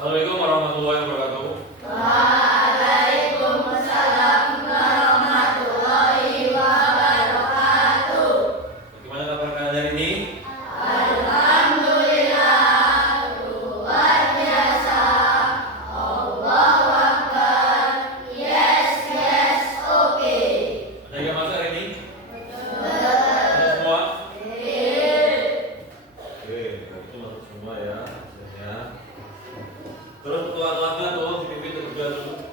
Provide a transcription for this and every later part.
Assalamualaikum warahmatullahi wabarakatuh. Waalaikumsalam warahmatullahi wabarakatuh. Bagaimana kabar kalian hari ini? Alhamdulillah, luar biasa. Allahu Akbar. Yes, yes, oke. Ada yang masuk hari ini? Betul. Ada semua? Iya. Oke, itu masuk semua ya. Terus ketua-kelasnya tolong dipimpin berdua dulu.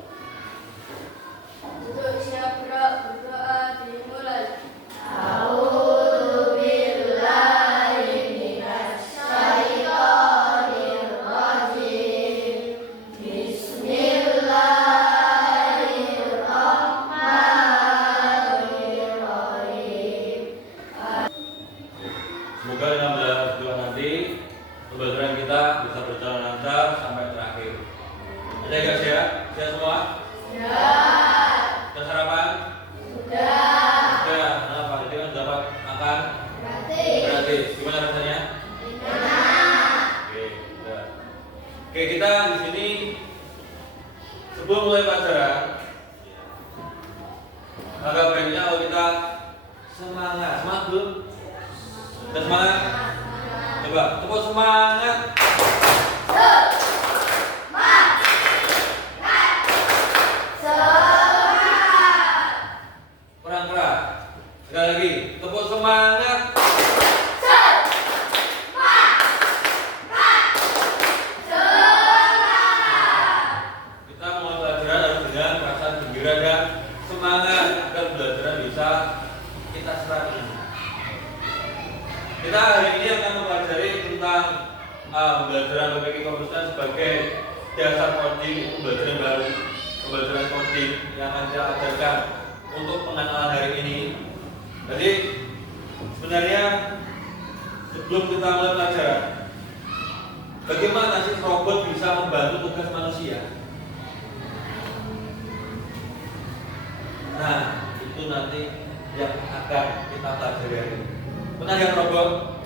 Duduk siap berdoa dimulai. A'udzu billahi minasy syaithanir rajim. Bismillahirrahmanirrahim. Semoga dalam berdua nanti pembelajaran kita bisa berjalan lancar sampai terakhir. Ada yang gak siap? Siap semua? Sudah. Sudah sarapan? Sudah. Sudah. Kenapa? Jadi kan dapat makan Gratis. gratis. Gimana rasanya? Enak. Oke, sudah. Oke, kita di sini sebelum mulai pelajaran, agak baiknya kalau kita semangat. Semangat belum? Sudah semangat? Coba, tepuk semangat. Kurang keras. Sekali lagi, tepuk semangat. Kita mulai pelajaran harus dengan perasaan gembira dan semangat agar pelajaran bisa kita serap. Kita hari ini akan mempelajari tentang pembelajaran berpikir komputer sebagai dasar coding. Itu pembelajaran baru, pembelajaran coding yang akan kita ajarkan untuk pengenalan hari ini. Jadi sebenarnya sebelum kita mulai pelajaran, bagaimana sih robot bisa membantu tugas manusia? Nah, itu nanti yang akan kita pelajari hari ini. Pernah lihat robot?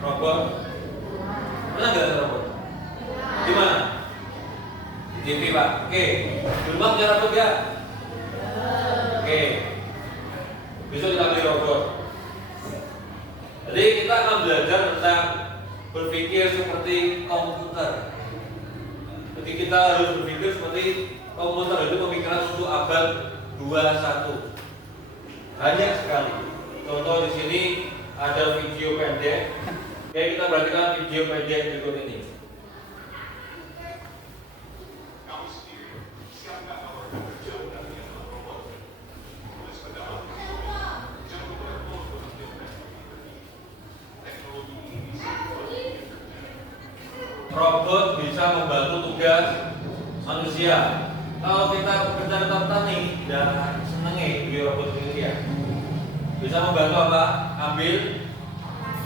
Robot? Pernah nggak lihat robot? Di mana? Di TV, Pak. Oke. Di rumah punya robot ya? Oke. Besok kita beli robot. Jadi kita akan belajar tentang berpikir seperti komputer. Jadi kita harus berpikir seperti komputer. Itu pemikiran untuk abad 21. Banyak sekali. Contoh di sini ada video pendek. Oke, kita perhatikan video pendek berikut ini. Robot bisa membantu tugas manusia. Kalau kita bekerja di petani, dan senengnya di robot ini ya. Bisa membantu apa? Ambil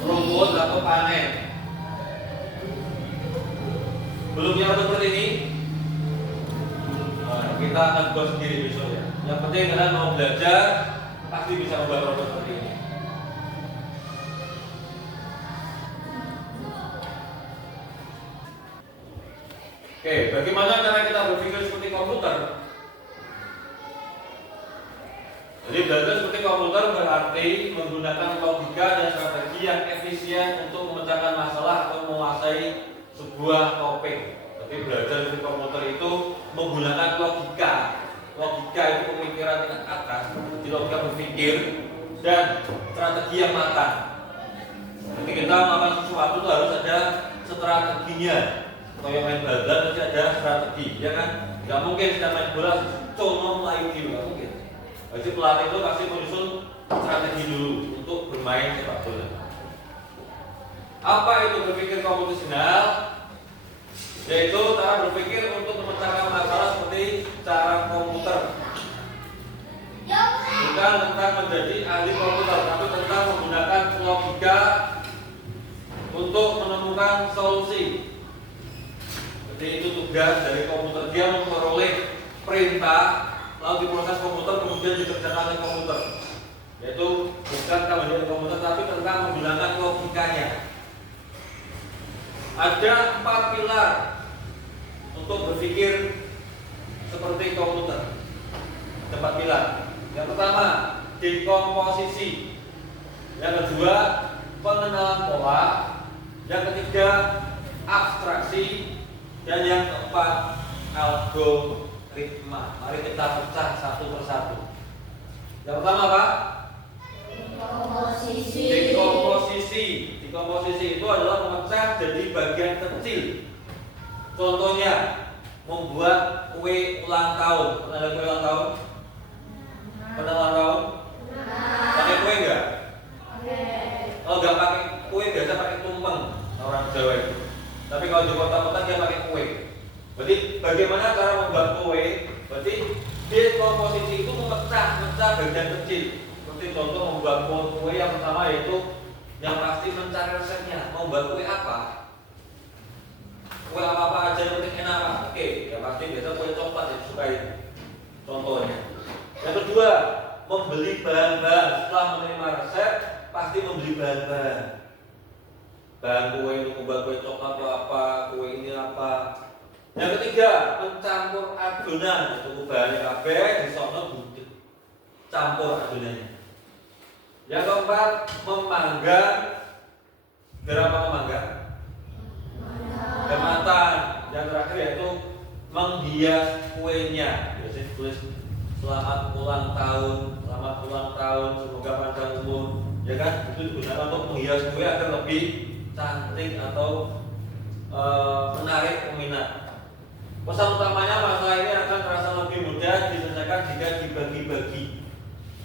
rumput atau panen. Belum punya robot seperti ini? Nah, kita akan buat sendiri besok ya. Yang penting kalian mau belajar, pasti bisa membuat robot seperti ini. Oke, bagaimana cara kita berpikir seperti komputer? Jadi belajar seperti komputer berarti menggunakan logika dan strategi yang efisien untuk memecahkan masalah atau menguasai sebuah topik. Jadi belajar seperti komputer itu menggunakan logika. Logika itu pemikiran tingkat atas, jadi logika berpikir dan strategi yang matang. Jadi kita melakukan sesuatu itu harus ada strateginya. Kalau yang main bola pasti ada strategi, ya kan? Gak mungkin kita main bola cuma main game, gak mungkin. Jadi pelatih itu pasti menyusun strategi dulu untuk bermain sepak bola. Apa itu berpikir komputasional? Yaitu cara berpikir untuk memecahkan masalah seperti cara komputer. Bukan tentang menjadi ahli komputer, tapi tentang menggunakan logika untuk menemukan solusi. Jadi itu tugas dari komputer, dia memperoleh perintah lalu diproses komputer kemudian dikerjakan oleh komputer. Yaitu bukan kemudian komputer tapi tentang menggunakan logikanya. Ada 4 pilar untuk berpikir seperti komputer. Ada 4 pilar. Yang pertama, dekomposisi. Yang kedua, pengenalan pola. Yang ketiga, abstraksi. Dan yang keempat, algoritma. Mari kita pecah satu persatu. Yang pertama apa? Komposisi. Dekomposisi. Dekomposisi itu adalah memecah jadi bagian kecil. Contohnya, membuat kue ulang tahun. Pernah ada kue ulang tahun? Pernah ulang tahun? Pakai kue enggak? Kalau enggak pakai kue biasa pakai tumpeng orang Jawa itu. Tapi kalau di kota-kota dia pakai kue. Berarti bagaimana cara membuat kue? Berarti dekomposisi itu memecah bagian kecil. Seperti contoh membuat kue yang pertama yaitu yang pasti mencari resepnya. Mau buat kue apa? Kue apa aja yang penting enak Pak. Oke, yang pasti biasa kue coklat yang disukai. Contohnya. Yang kedua, membeli bahan-bahan. Setelah menerima resep, pasti membeli bahan-bahan. Bahan kue untuk membuat kue coklat itu apa, kue ini apa. Yang ketiga, mencampur adonan. Itu bahannya kabeh disono budek. Campur adonannya. Yang keempat, memanggang. Berapa memanggang? Kematan. Yang terakhir yaitu menghias kuenya. Biasanya ditulis selamat ulang tahun, semoga panjang umur. Ya kan? Itu digunakan untuk menghias kue agar lebih cantik atau menarik peminat. Pesan utamanya masalah ini akan terasa lebih mudah diselesaikan jika dibagi-bagi.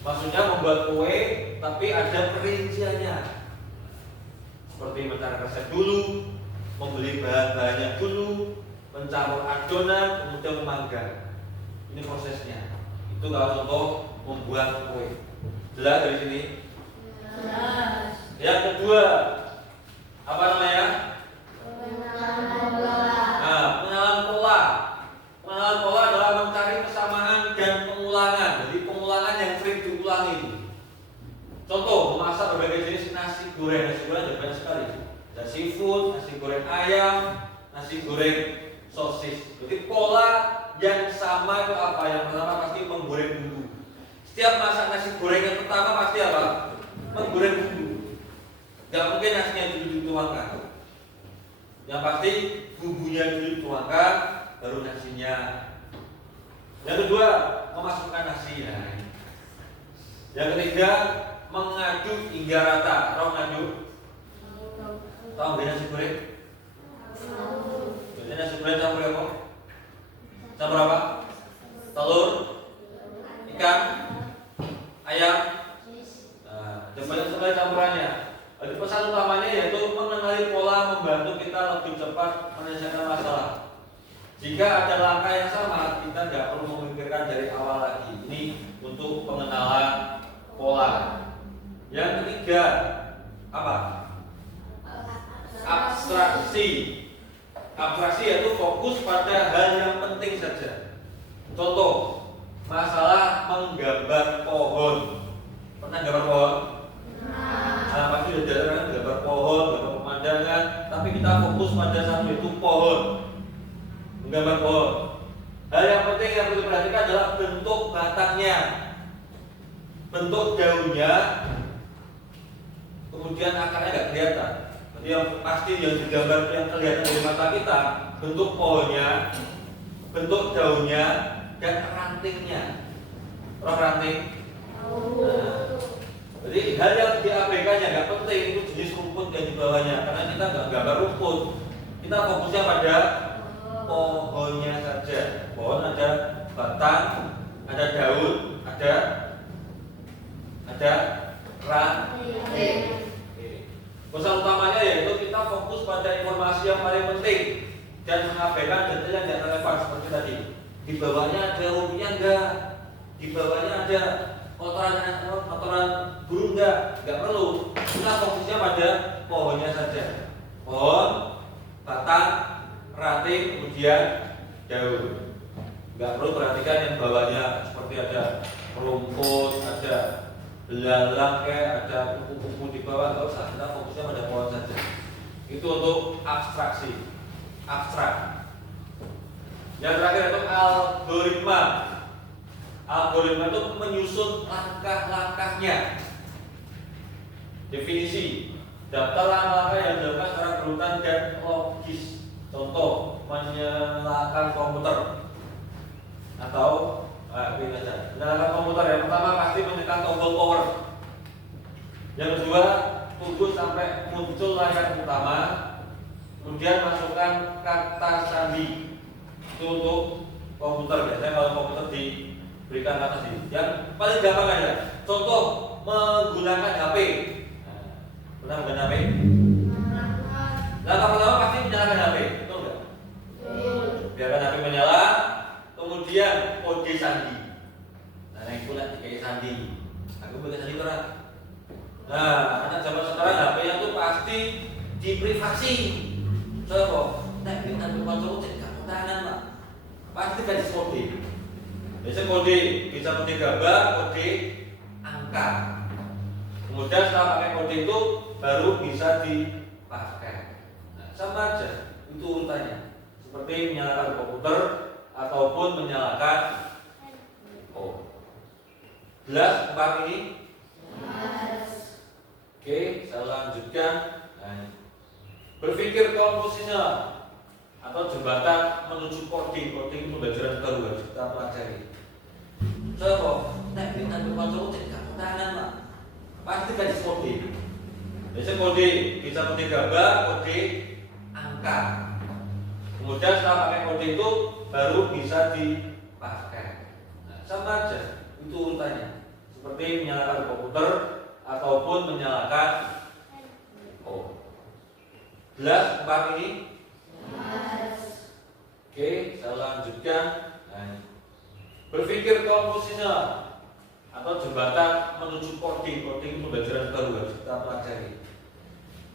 Maksudnya membuat kue tapi ada perinciannya. Seperti mencari resep dulu, membeli bahan-bahannya dulu, mencampur adonan, kemudian memanggang. Ini prosesnya. Itu kalau contoh membuat kue. Jelas dari sini? Jelas. Yang kedua, apa namanya? Pengenalan pola. Nah, pengenalan pola. Pengenalan pola adalah mencari kesamaan dan pengulangan. Jadi pengulangan yang sering diulangi. Contoh, memasak berbagai jenis nasi goreng. Nasi goreng ada banyak sekali. Ada seafood, nasi goreng ayam, nasi goreng sosis. Jadi pola yang sama itu apa? Yang pertama pasti menggoreng bumbu. Setiap masak nasi goreng yang pertama pasti apa? Menggoreng bumbu. Gak mungkin nasinya dulu dituangkan. Yang pasti bumbunya dulu dituangkan, baru nasinya. Yang kedua, memasukkan nasi. Nah, yang ketiga, mengaduk hingga rata. Tahu ngaduk? Tahu nggak nasi goreng? Biasanya nasi goreng campur apa? Campur apa? Telur, ikan, ayam. Nah, banyak sekali campurannya. Jadi pesan utamanya yaitu mengenali pola membantu kita lebih cepat menyelesaikan masalah. Jika ada langkah yang sama, kita tidak perlu memikirkan dari awal lagi. Ini untuk pengenalan pola. Yang ketiga, apa? Abstraksi. Abstraksi yaitu fokus pada hal yang penting saja. Contoh, masalah menggambar pohon. Pernah gambar pohon? Nah, pasti sudah jarang gambar pohon, gambar pemandangan, tapi kita fokus pada satu itu pohon. Menggambar pohon. Hal yang penting yang perlu diperhatikan adalah bentuk batangnya, bentuk daunnya, kemudian akarnya nggak kelihatan. Jadi yang pasti yang digambar yang kelihatan dari mata kita, bentuk pohonnya, bentuk daunnya, dan rantingnya. Roh ranting. Nah, jadi hal yang diabaikannya nggak penting itu jenis rumput yang di bawahnya, karena kita nggak gambar rumput, kita fokusnya pada pohonnya saja. Pohon ada batang, ada daun, ada ranting. Pesan utamanya yaitu kita fokus pada informasi yang paling penting dan mengabaikan detail yang tidak relevan seperti tadi. Di bawahnya ada rumputnya enggak, di bawahnya ada kotoran burung enggak perlu. Kita fokusnya pada pohonnya saja. Pohon, batang, ranting, kemudian daun. Enggak perlu perhatikan yang bawahnya seperti ada rumput, ada belalang, ada kupu-kupu di bawah. Enggak usah, kita fokusnya pada pohon saja. Itu untuk abstraksi, abstrak. Yang terakhir itu algoritma. Algoritma itu menyusun langkah-langkahnya. Definisi: daftar langkah-langkah yang dilakukan secara berurutan dan logis. Contoh, menyalakan komputer atau menyalakan komputer. Yang pertama pasti menekan tombol power. Yang kedua, tunggu sampai muncul layar utama, kemudian masukkan kata sandi. Itu untuk komputer. Biasanya kalau komputer diberikan kata sandi. Yang paling gampang aja. Contoh, menggunakan HP. Pernah menggunakan HP? Langkah pertama pasti menyalakan HP, betul nggak? Biarkan HP menyala, kemudian kode sandi. Nah, yang itu nanti kayak sandi. Aku pakai sandi orang. Nah, anak zaman sekarang HP-nya tuh pasti diprivasi. Coba, nek kita berkontrol cek kanan Pak. Pasti kasih kode. Biasanya kode bisa kode gambar, kode angka. Kemudian setelah pakai kode itu baru bisa dipakai. Nah, sama aja itu urutannya. Seperti menyalakan komputer ataupun menyalakan gelas tempat ini. Oke, saya lanjutkan. Nah, berpikir komposisional atau jembatan menuju coding. Coding itu pembelajaran baru harus kita pelajari. Coba, nek kita berkontrol cek kanan Pak. Pasti kasih kode. Biasanya kode bisa kode gambar, kode angka. Kemudian setelah pakai kode itu baru bisa dipakai. Nah, sama aja itu urutannya. Seperti menyalakan komputer ataupun menyalakan gelas tempat ini. Oke, saya lanjutkan. Nah, berpikir komposisional atau jembatan menuju coding. Coding itu pembelajaran baru harus kita pelajari.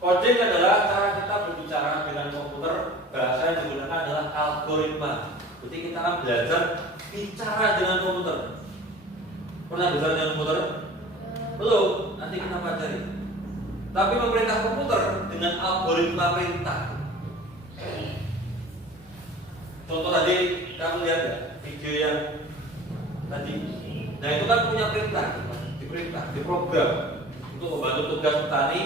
Coding adalah cara kita berbicara dengan komputer. Bahasa yang digunakan adalah algoritma. Jadi kita akan belajar bicara dengan komputer. Pernah belajar dengan komputer? Belum, nanti kita pelajari. Tapi memerintah komputer dengan algoritma perintah. Contoh tadi kamu lihat ya video yang tadi. Nah itu kan punya perintah, diperintah, diprogram untuk membantu tugas petani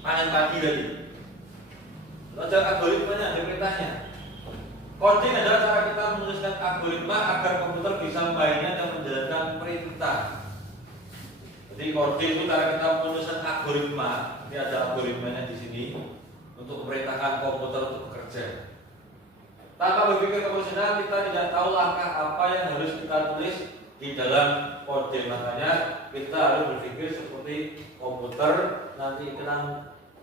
panen padi tadi. Ada algoritmanya, ada perintahnya. Coding adalah cara kita menuliskan algoritma agar komputer bisa membaginya dan menjalankan perintah. Jadi coding itu cara kita menuliskan algoritma. Ini ada algoritmanya di sini untuk memerintahkan komputer untuk bekerja. Tanpa berpikir komposisional, kita tidak tahu langkah apa yang harus kita tulis di dalam kode. Makanya kita harus berpikir seperti komputer. Nanti kita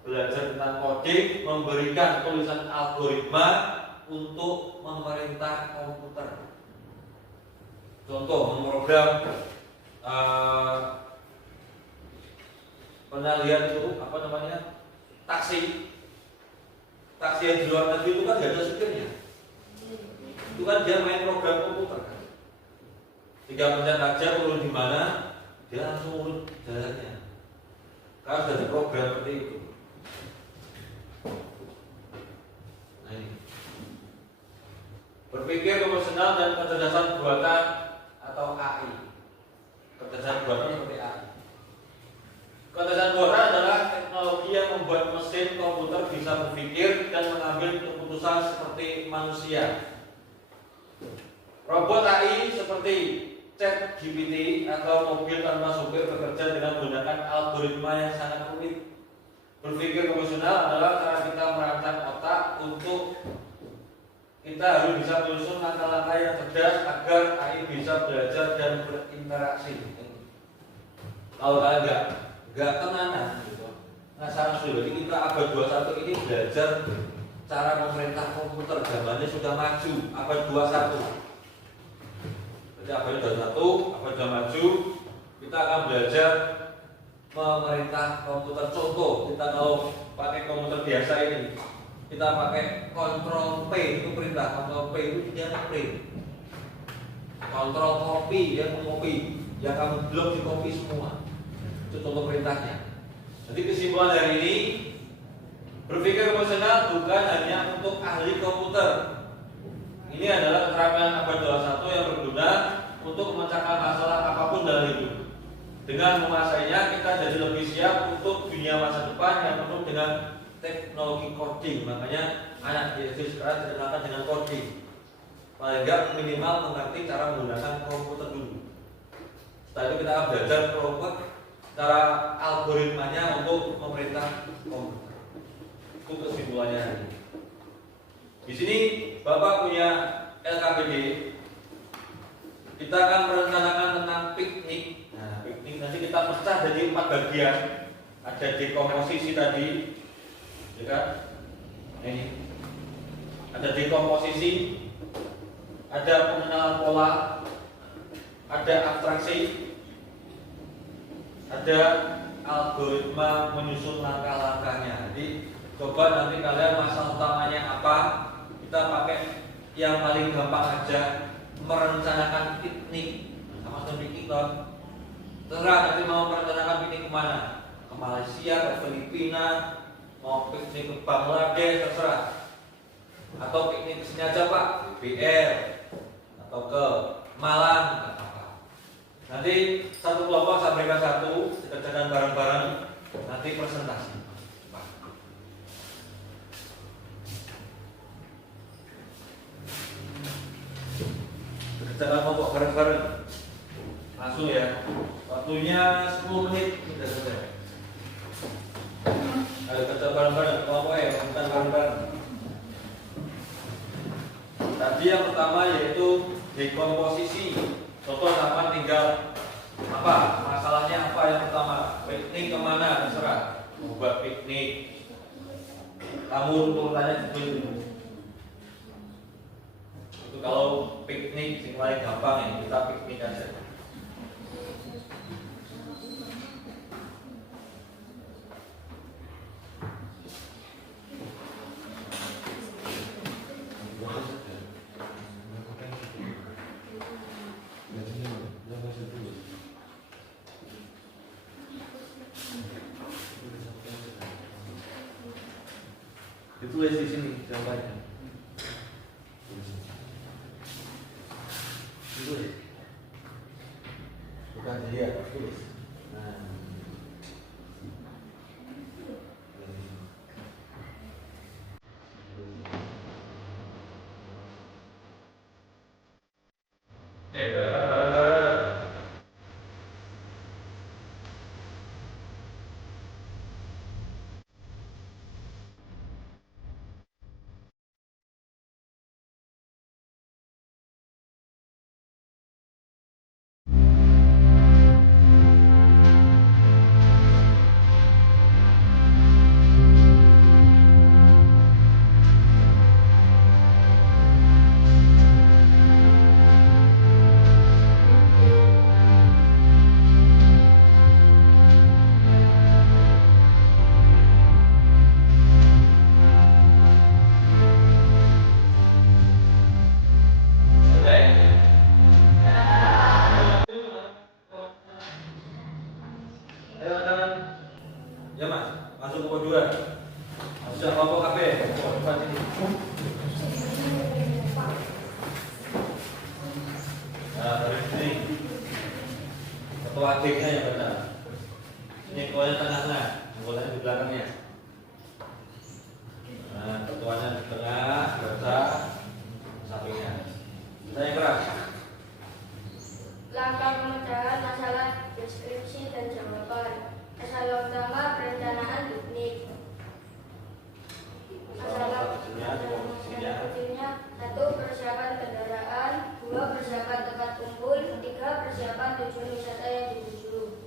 belajar tentang coding, memberikan tulisan algoritma untuk memerintah komputer. Contoh, memprogram pernah lihat itu apa namanya? Taksi yang di luar negeri itu kan tidak ada supirnya. Itu kan dia main program komputer kan. Tinggal pencet aja turun di mana, dia langsung urut jalannya. Karena sudah diprogram seperti itu. Nah ini. Berpikir komposisional dan kecerdasan buatan atau AI. Kecerdasan buatan seperti AI. Kecerdasan buatan adalah teknologi yang membuat mesin komputer bisa berpikir dan mengambil keputusan seperti manusia. Robot AI seperti ChatGPT atau mobil tanpa supir bekerja dengan menggunakan algoritma yang sangat rumit. Berpikir komposisional adalah cara kita merancang otak untuk kita harus bisa menyusun langkah-langkah yang cerdas agar AI bisa belajar dan berinteraksi. Kalau kalian nggak tenanan gitu. Nah sekarang sudah, jadi kita abad 21 ini belajar cara memerintah komputer. Zamannya sudah maju, abad 21. Jadi abad 21, abad sudah maju, kita akan belajar memerintah komputer. Contoh, kita kalau pakai komputer biasa ini, kita pakai Ctrl P itu perintah. Ctrl P itu dia print. Ctrl copy dia mengcopy. Yang kamu blok di copy semua. Itu contoh perintahnya. Jadi kesimpulan dari ini, Berpikir fungsional bukan hanya untuk ahli komputer. Ini adalah keterampilan abad 21 yang berguna untuk memecahkan masalah apapun dalam hidup. Dengan menguasainya, kita jadi lebih siap untuk dunia masa depan yang penuh dengan teknologi coding. Makanya anak SD sekarang dikenalkan dengan coding. Paling enggak minimal mengerti cara menggunakan komputer dulu. Setelah itu kita belajar proper cara algoritmanya untuk memerintah komputer. Itu kesimpulannya. Di sini Bapak punya LKPD. Kita akan merencanakan tentang piknik. Nah, piknik nanti kita pecah jadi 4 bagian. Ada dekomposisi tadi, ya kan? Ini ada dekomposisi, ada pengenalan pola, ada abstraksi, ada algoritma menyusun langkah-langkahnya. Jadi coba nanti kalian masalah utamanya apa, kita pakai yang paling gampang aja, merencanakan piknik. Sama seperti piknik loh. Terserah nanti mau merencanakan piknik kemana, ke Malaysia, ke Filipina, mau piknik ke Bangladesh, terserah. Atau piknik kesini aja Pak, BR, atau ke Malang, nggak apa-apa. Nanti satu kelompok saya berikan satu, dikerjakan bareng-bareng, nanti presentasi. Kerjakan kelompok bareng-bareng, langsung ya. Waktunya 10 menit sudah selesai. Ayo kerja bareng-bareng, kelompoknya bukan bareng-bareng. Tadi yang pertama yaitu dekomposisi. Contoh sama tinggal apa? Masalahnya apa yang pertama? Piknik kemana? Terserah. Mau buat piknik. Kamu turutannya gitu. Itu kalau piknik yang paling gampang ya, kita piknik aja. Ditulis di sini jawabannya. Tulis. Bukan dia, tulis. Nah. Ya Mas, masuk ke kedua. Masuk kelompok KB. Depan sini. Nah, dari sini. Ketua adiknya yang benar. Ini ketuanya tengahnya, anggotanya di belakangnya. Nah, ketuanya di tengah, baca sampingnya. Saya keras. Langkah pemecahan masalah deskripsi dan jawaban. Masalah utama perencanaan piknik. Masalah kecilnya 1. Persiapan kendaraan, 2. Persiapan tempat kumpul, 3. Persiapan tujuan wisata yang dituju.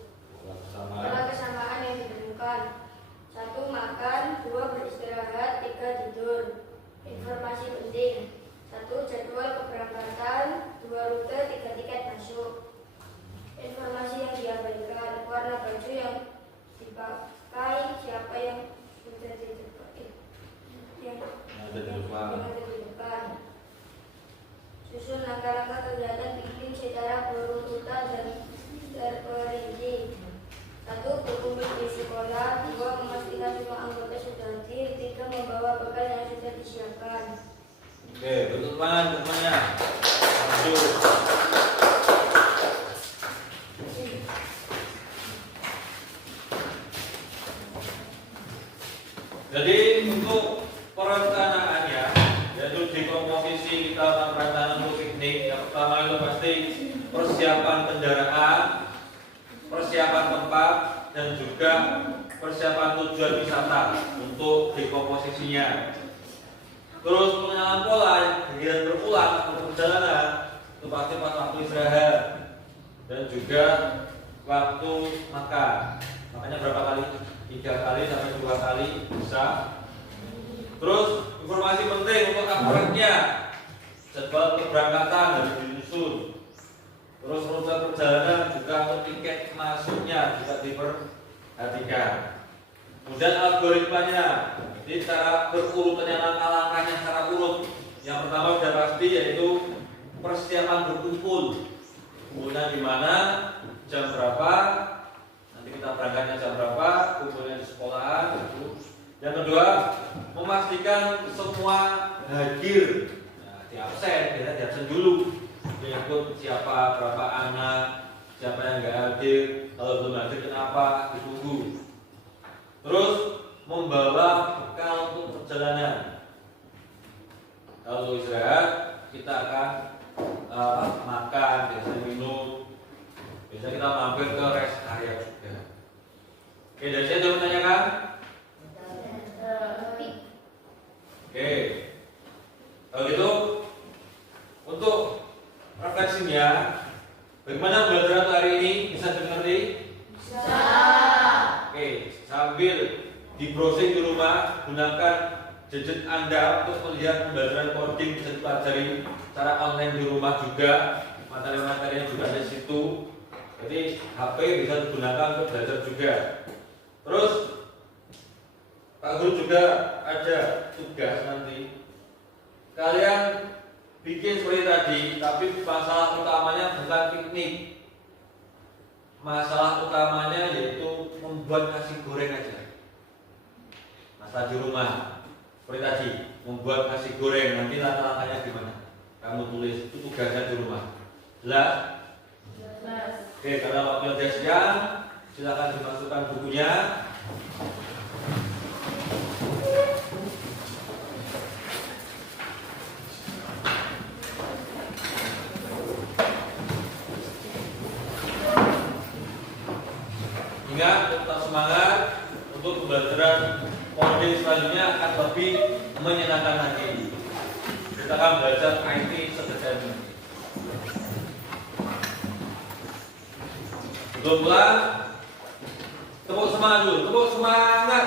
Oke, bentuk tangan temannya. Maju. Jadi untuk perencanaannya, yaitu di komposisi kita akan perencanaan untuk piknik. Yang pertama itu pasti persiapan kendaraan, persiapan tempat, dan juga persiapan tujuan wisata untuk dekomposisinya. Terus pengenalan pola kegiatan berulang atau perjalanan itu pasti pas waktu istirahat dan juga waktu makan. Makanya berapa kali? 3 kali sampai 2 kali bisa. Terus informasi penting untuk akuratnya, jadwal keberangkatan harus disusun. Terus rute perjalanan juga untuk tiket masuknya juga diperhatikan. Kemudian algoritmanya, jadi cara berurutannya langkah-langkahnya secara urut. Yang pertama sudah pasti yaitu persiapan berkumpul. Kumpulnya di mana, jam berapa, nanti kita berangkatnya jam berapa, kumpulnya di sekolahan. Yang kedua, memastikan semua hadir. Nah, di absen, kita di absen dulu. Menyangkut siapa, berapa anak, siapa yang nggak hadir, kalau belum hadir kenapa, ditunggu. Terus membawa bekal untuk perjalanan. Kalau untuk istirahat, kita akan makan, biasanya minum. Biasanya kita mampir ke rest area juga. Oke, dari saya ada menanyakan? Oke, kalau gitu untuk refleksinya, bagaimana pembelajaran hari ini bisa dimengerti? Bisa. Oke, sambil di browsing di rumah, gunakan gadget Anda untuk melihat pembelajaran coding bisa dipelajari secara online di rumah juga. Materi-materinya juga ada di situ. Jadi HP bisa digunakan untuk belajar juga. Terus Pak Guru juga ada tugas nanti. Kalian bikin seperti tadi, tapi masalah utamanya bukan piknik. Masalah utamanya yaitu membuat nasi goreng aja. Masalah di rumah. Seperti tadi, membuat nasi goreng. Nanti langkah-langkahnya gimana? Kamu tulis, itu tugasnya di rumah. Jelas? Jelas. Oke, karena waktu sudah siang, silakan dimasukkan bukunya. Ingat, tetap semangat untuk pembelajaran coding selanjutnya akan lebih menyenangkan lagi. Kita akan belajar IT sedetail mungkin. Belum pulang? Tepuk semangat dulu, tepuk semangat.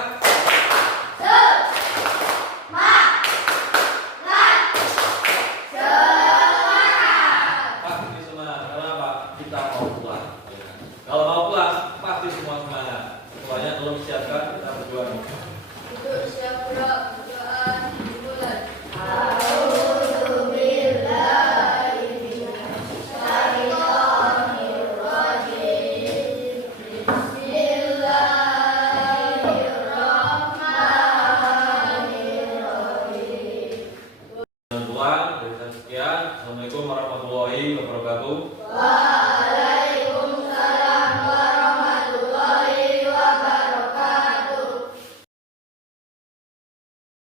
Pasti semangat, karena apa? Kita mau pulang. Kalau mau pulang, pasti semua semangat. Semuanya belum siapkan, kita berdoa. Untuk siap berdoa dimulai. Assalamualaikum warahmatullahi wabarakatuh.